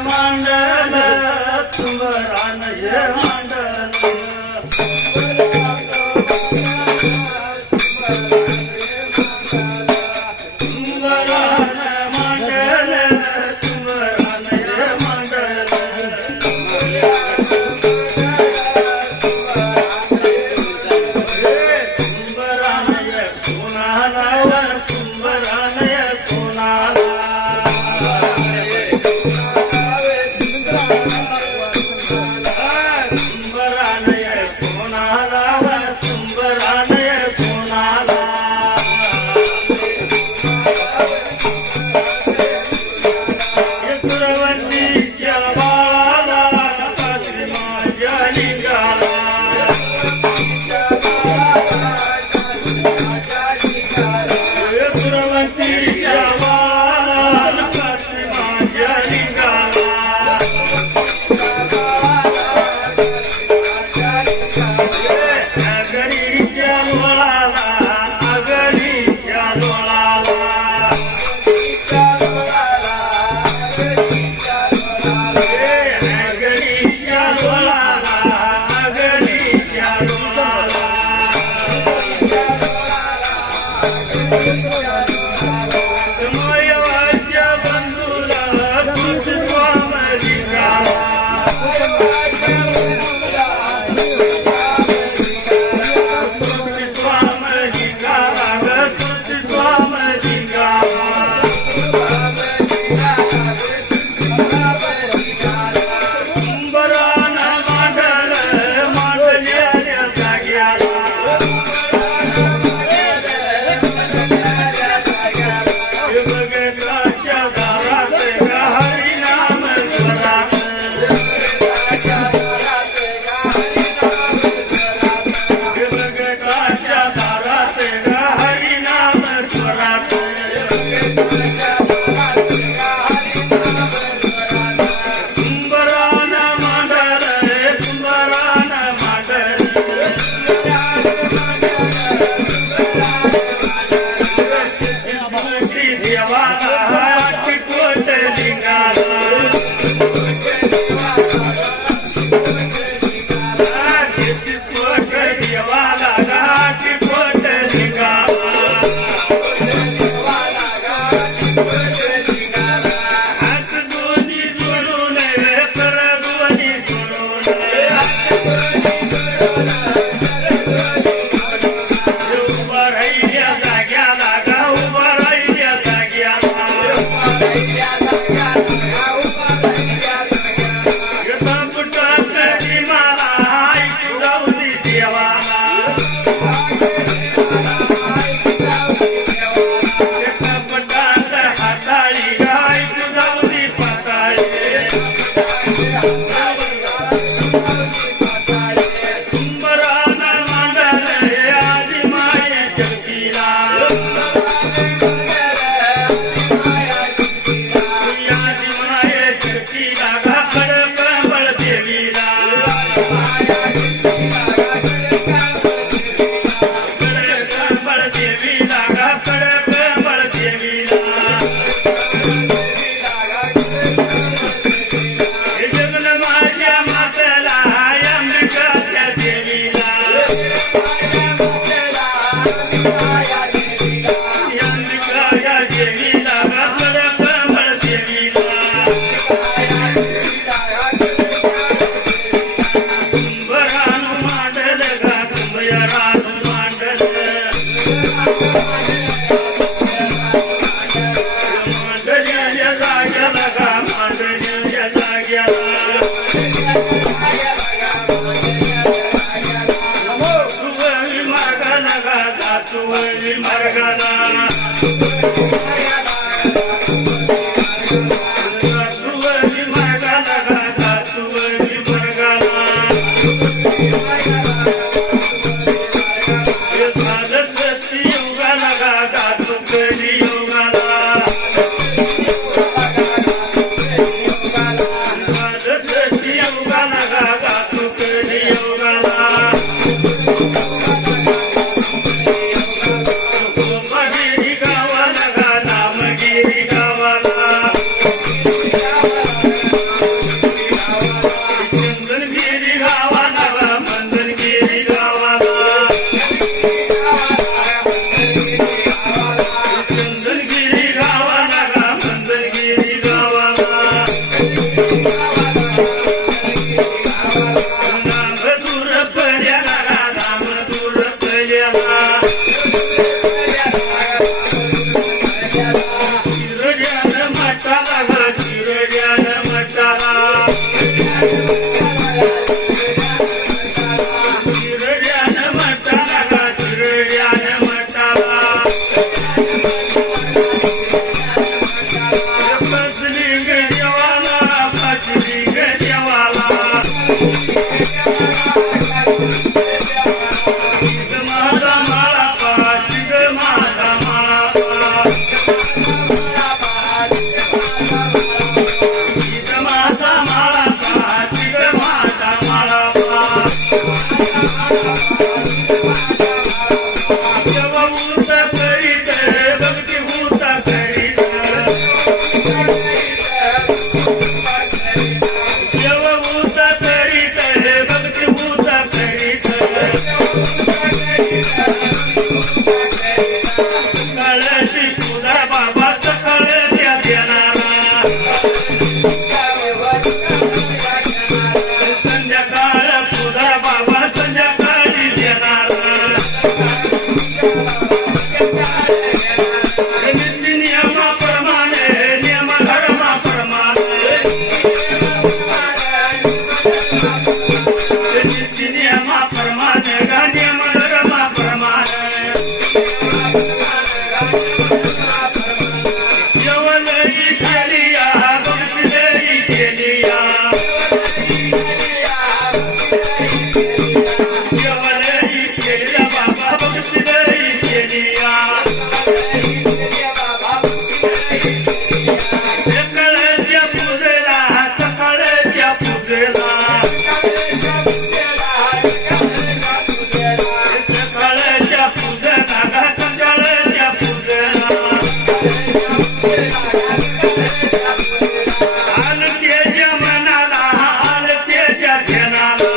मांडल सुमरान हे मांडल सुमरान मांडल सुमरान हे मांडल सुमरान हे कोणाला सुमरान हे कोणाला देवीला शिवभूत करीत भक्तिभूत करीत सकाळची पूजा बाबा सकाळच्या देणारा संध्याकाळ पूजा बाबा संध्याकाळी देणारा नियमाप्रमाणे नियम धर्माप्रमाणे नियमाप्रमाणे नियम धर्माप्रमाणे जेवलही केलिया भक्तीही केलिया जेवलही केलिया बाबा भक्तीही केलिया सकाळच्या पूजेला सकाळच्या पूजेला सकाळच्या पूजेला संध्याकाळच्या पूजेला आलतेच्या मनाला आलतेच्या ध्यानाला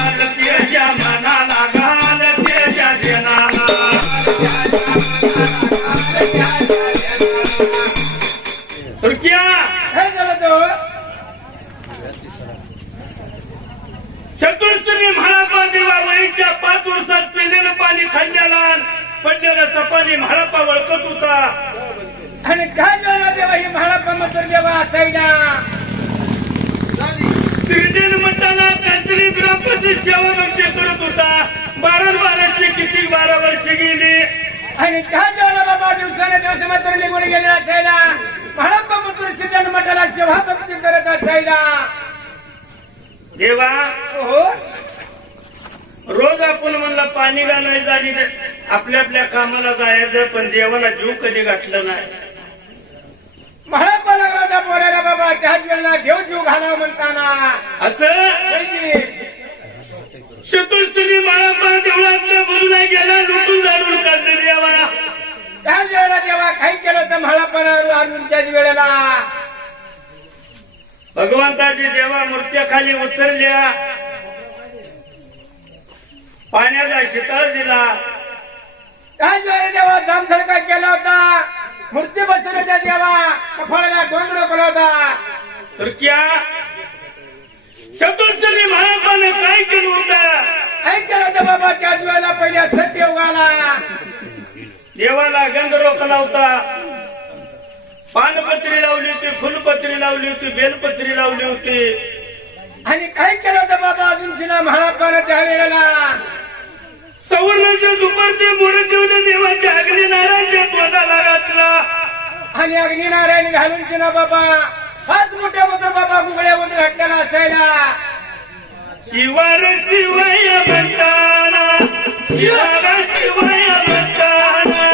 आलतेच्या मनाला आलतेच्या ध्यानाला तुर्किया चतुर्थी म्हाळापा देवा वळीच्या 5 वर्षात पिलेलं पाणी खाल्ल्याला पडलेलं सपानी म्हाळापा वळखत होता आणि काय झालं देवा ही म्हाळापा मतर देवा असायला श्रीदेव मताला कंचली ग्रामपंचायत सेवा भक्ती करत होता 12 वर्षे किती 12 वर्षे गेली आणि काय झालं बाबा दिवसाने दिवस मात्र निघून गेलेला असायला म्हाळापा मतर सिद्धांत मठाला सेवा भक्ती करत असायला देवा हो रोज आपण म्हणलं पाणी घालायला झाली आपल्या आपल्या कामाला जायचं पण देवाला जीव कधी गाठलं नाही म्हाळापा लागला त्या पोराला बाबा त्याच वेळेला देव जीव घालावं म्हणताना असं चतुर्थी म्हाळापा देवळातल्या बोलला गेला लुटून जाणून काढले देवा त्याच वेळेला देवा काही केलं तर म्हाळापाला आणून त्याच वेळेला भगवंताची देवा मूर्त्याखाली उतरल्या पाण्याचा शीतळ दिला त्याच वेळेला देवा जामथळ काय केला होता मूर्ती बसवली होत्या देवा कपाळाला गोंधळ केला होता तुर्किया चतुर्थी महाराजाने काय केलं होतं काय केलं होतं बाबा त्याच वेळेला पहिल्या सत्ययुगाला देवाला गंध रोखला होता पानपत्री लावली होती फुलपत्री लावली होती बेलपत्री लावली होती आणि काय केलं होतं बाबा अजून शिना म्हाळापानं त्या वेळेला सवर्णाच्या दुपारचे मोरदेवने देवाच्या अग्निनारायणच्या तोंडाला घातला आणि अग्निनारायण घालून शिना बाबा 5 मोठ्या मोठ्या बाबा गुगळ्यामध्ये घातलेला असायला शिवार शिवय म्हणताना शिवार शिवय म्हणताना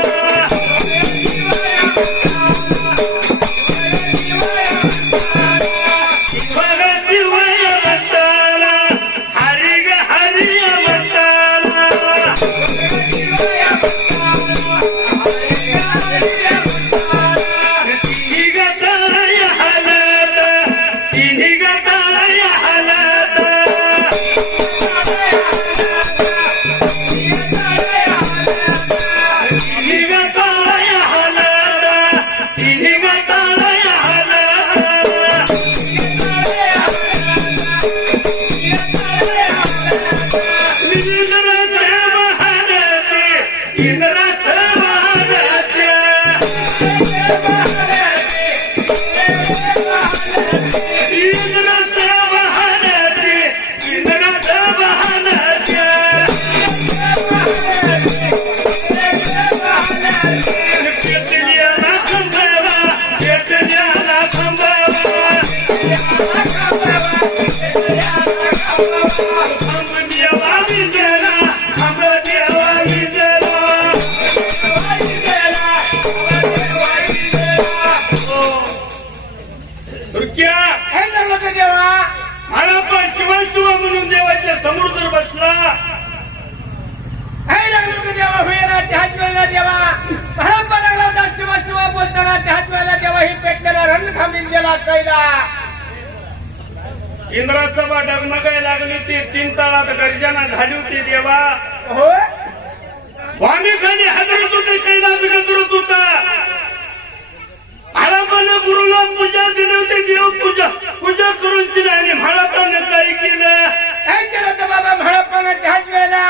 समोर जर बसला देवा होईना त्याच वेळेला देवा महाप्पा लागला होता शिवा शिवा बोलताना त्याच वेळेला देवा ही पेटलेला रण थांबील गेला सैला इंद्रासभा डगमगाय लागली होती 3 तळात गर्जना झाली होती देवा हो स्वामी खाली हादरत होते कैलास गजरत होता म्हाळापाने गुरुला पूजा दिली होती देव पूजा करून दिली आणि म्हाळापाने काय केलं तर बाबा म्हाळप्पाने त्याच वेळेला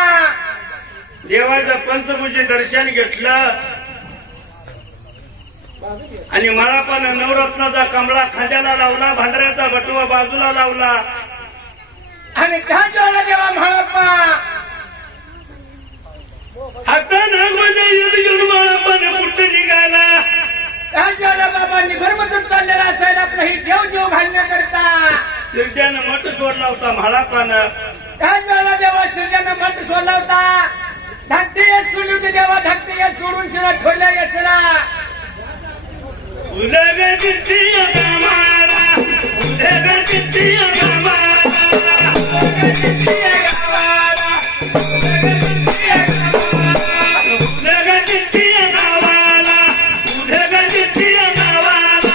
देवाचं पंचभूषे दर्शन घेतलं आणि म्हाळापानं नवरत्नाचा कमळा खांद्याला लावला भांडऱ्याचा बटवा बाजूला लावला आणि त्याच वेळेला देवा म्हाळप्पा आता नागमध्ये येत घेऊन म्हाळापाने कुठे निघाला त्याच वेळेला बाबांनी घरमधून चाललेला असायला आपलं ही देव जीव घालण्याकरता शिर्ड्यानं मठ सोडला होता म्हाळापानं त्याच वेळेला देवा शिर्ड्यानं मठ सोडला होता धाकटी यश सोडली होती देवा धाकटी यश सोडून शिला छोडल्या यशला उदगचित्तीय गावाला उदगचित्तीय गावाला उदगचित्तीय गावाला उदगचित्तीय गावाला उदगचित्तीय गावाला उदगचित्तीय गावाला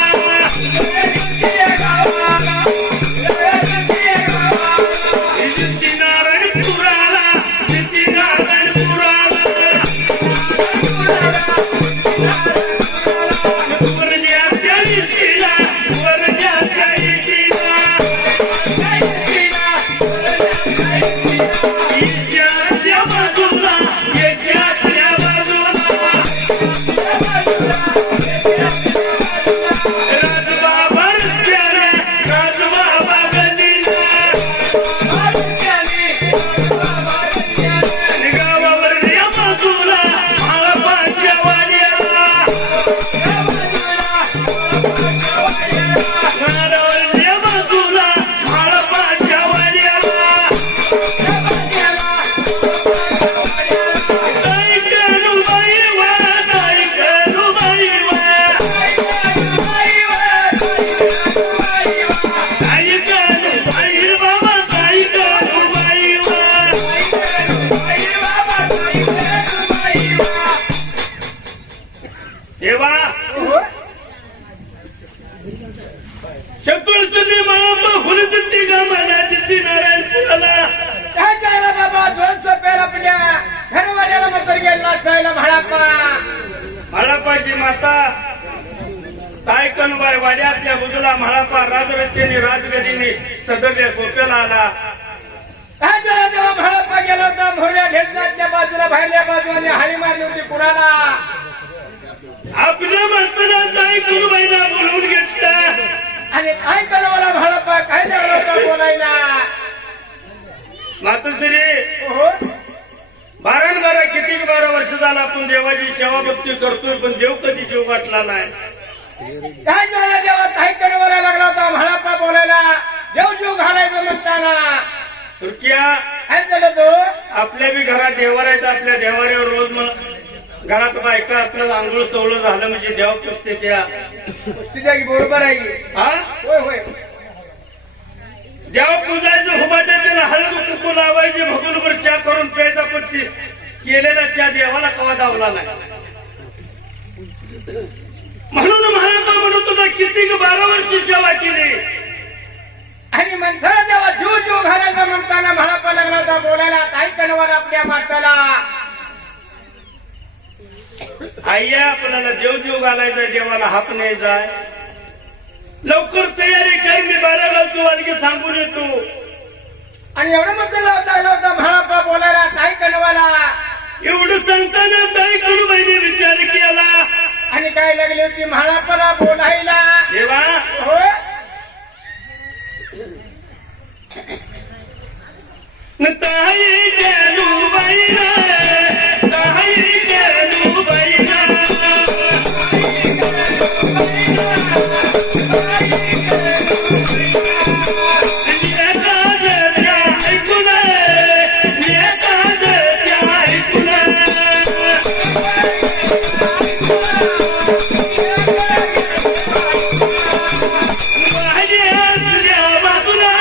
उदगचित्तीय गावाला सिद्धिनारायणपुराला म्हाळापाची माता तायकनबाई वाड्यातल्या बुजूला म्हाळापा राजरथीने राजगडीने सदरल्या सोप्याला आला तेव्हा म्हाळप्पा गेला होता भोऱ्या ढेरसाच्या बाजूला बाहेरल्या बाजूने हाळी मारली होती कुणाला आपल्या माताला तायकनबाईला बोलवून घेतलं आणि काय कलवाला म्हाळप्पा काय लागला होता बोलायला मातोश्री हो 12 किती 12 वर्ष झालं आपण देवाची सेवा भक्ती करतोय पण देव कधी जीव गाठला नाही काय वेळेला देवा काय कलवाला लागला होता म्हाळप्पा बोलायला देव जीव घालायचं म्हणताना तुर्किया काय झालं तो आपल्या बी घरात देवारायचं आपल्या देवाऱ्यावर रोज मग घरात बायका आपल्याला आंघोळ सवलं झालं म्हणजे देव पुसते त्या बरोबर आहे की हा होय होय देव पूजायचं हुबाटे त्याला हळद कुकू लावायची भगूनभर चहा करून प्यायचा पण केलेला चहा देवाला कवा दावला नाही म्हणून महाराज म्हणत होता किती 12 वर्षी सेवा केली आणि म्हणताना तेव्हा जीव जीव घालायचा म्हणताना म्हाळप्पा लागला होता बोलायला काय कलवाला आपल्या माताला आय्या आपल्याला देव जीव घालायचा देवाला हाप न्यायचा लवकर तयारी कर मी 12 गावची वालगी सांगून येतो आणि एवढं म्हटलं होता म्हाळप्पा बोलायला काय कलवाला एवढं सांगताना ताई कडूबाईने विचार केला आणि काय लागली होती म्हाळप्पाला बोलायला देवा होय ताई कडूबाईला ताई कडूबाईला बाजूला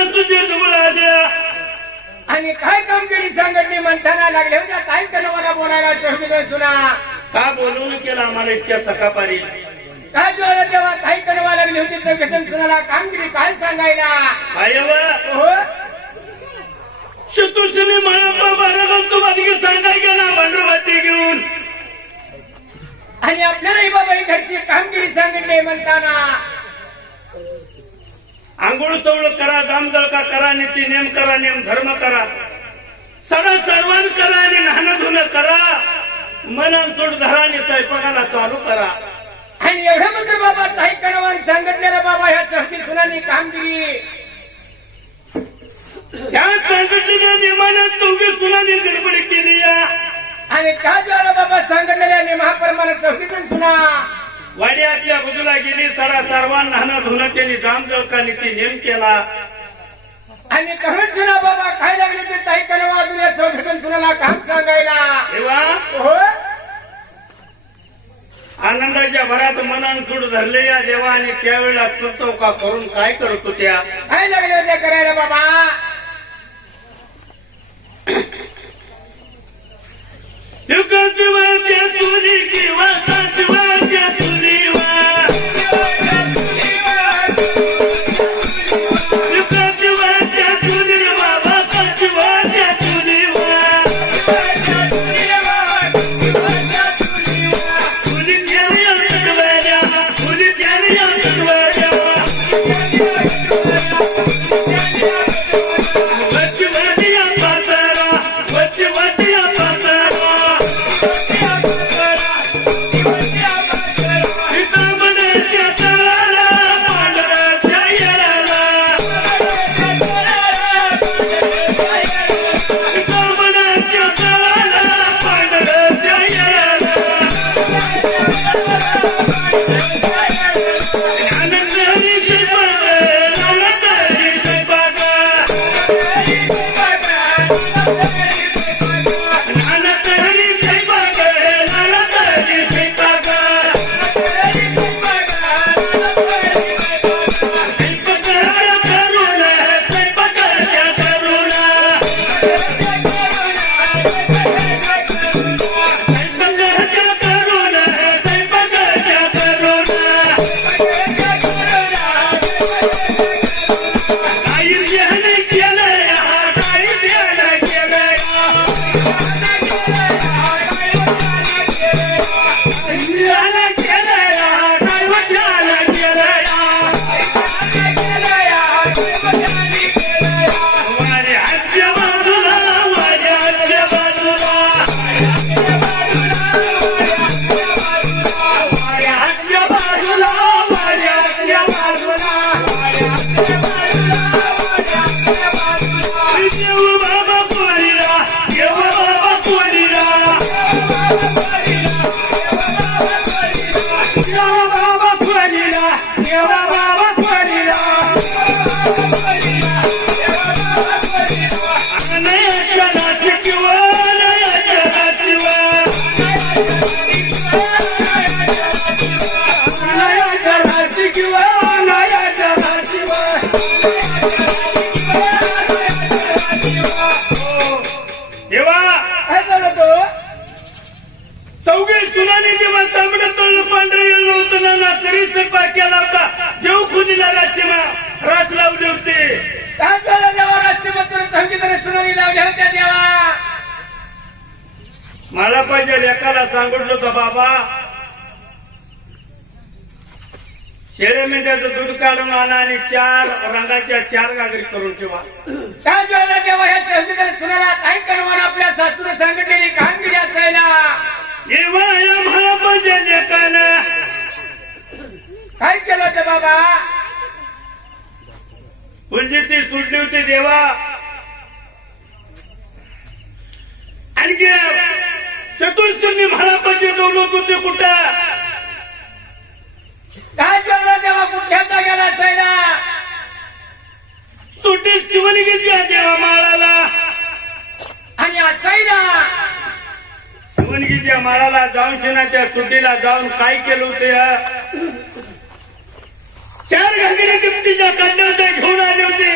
सासूच्या जवळ आल्या आणि काय कामगिरी सांगितली म्हणताना लागले होत्या काय केलं मला बोलायला चौकीदार सुना का बोलवून केलं आम्हाला इतक्या सकापारी काय जोडलं तेव्हा काही करवा लागली होती चौकीदार सुनाला कामगिरी काय सांगायला हो शत्रुशीने मायाप्पा बारागाव तू अधिक सांगाय गेला भांडवती घेऊन आणि आपल्यालाही बाबा घरची कामगिरी सांगितली म्हणताना आंघोळ चवळ करा जामजळका करा नीती नेम करा नेम धर्म करा सडा सर्वान करा आणि नाणं धुणं करा मनान सोड धरा आणि स्वयंपाकाला चालू करा आणि एवढं मात्र बाबा काही कणवान सांगितलेलं बाबा ह्या चौकी सुनानी कामगिरी त्या सांगितलेल्या नियमानं 24 सुनांनी गडबड केली आणि का द्वारा बाबा सांगितलेल्या नियमाप्रमाणे चौकीजण सुना वाड्याच्या बाजूला गेली सडा सर्वान नाणं धुणं केली जामजळका नीती नेम केला आणि कहून सुना बाबा काय लागले ते काही कणवा तुझ्या चौकीजण सुनाला काम सांगायला तेव्हा हो आनंदाच्या भरात मनान सूड धरले या देवा आणि त्यावेळेला चौका करून काय करत होत्या काय लागले होते करायला बाबा युगाच्या चुली किंवा काचवाच्या चुलीवा युगाच्या चुली बाबा काचवाच्या चुलीवा चुली त्याने अंतवाड्या चुली त्याने अंतवाड्या वच्ची वाटिया पातारा वच्ची वाटिया पातारा सीतामण्याच्या तळाला पांढऱ्याच्या येळाला सीतामण्याच्या तळाला पांढऱ्याच्या येळाला आनंदाने स्वयंपाक आनंदाने स्वयंपाक नानातरी स्वयंपाक नानातरी स्वयंपाक स्वयंपाकाच्या करुणा स्वयंपाकाच्या करुणा स्वयंपाकाच्या करुणा स्वयंपाकाच्या करुणा काही ध्यान केलंय काही ध्यान केलंय ध्यान केलंय दैव ध्यान केलंय वारे आजच्या बाजूला वारे आजच्या बाजूला वारे आजच्या बाजूला वारे आजच्या बाजूला देव बाबा कोणीला देव बाबा कोणीला देव बाबा कोणीला देव बाबा कोणीला नयाच्या नाची किंवा नयाच्या नाचीवा नयाच्या नाची किंवा नयाच्या नाचीवा देवा काय झालं तो चौघे सुनाने जेव्हा तांबडं तोंड पांढरं येलं होतं ना तरी स्वयंपाक केला होता देव खुनीला राशीमा रास लावले होते काय झालं देवा राष्ट्रपती चौकीदार सुनानी लावल्या होत्या देवा मला पाहिजे लेकाला सांगितलं होतं बाबा शेळे मेंढ्याचं दूध काढून आणा आणि 4 रंगाच्या 4 गागरी करून ठेवा काय झालं देवा ह्या चौकीदार सुनाला काय करवान आपल्या सासूने सांगितलेली कामगिरी असायला जेव्हा या मला पाहिजे लेकानं काय केलं होतं बाबा फुलजीती सुटली होती देवा आणखी चतुर्श्री मला पाहिजे दौलत होते कुठं काय झालं देवा कुठ्याचा गेला असायला सुटी शिवलिंगीची देवा माळाला आणि असायला शिवणगीच्या माळाला जाऊन शेणाच्या सुट्टीला जाऊन काय केलं होते 4 घागरी गिफ्टीच्या काढले होते घेऊन आले होते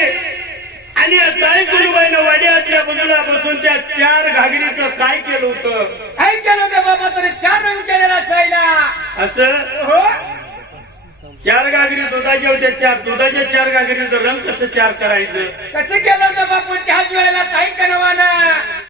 आणि ताई गुरुबाईनं वाड्याच्या बाजूला बसून त्या 4 घागरीचं काय केलं होतं काय केलं होतं बाबा तरी 4 रंग केलेला असायला असं हो 4 घागरी दुधाच्या होत्या दुधाच्या 4 घागरीचं रंग कसं 4 करायचं कसं केलं होतं बापू त्याच वेळेला काही कनवानं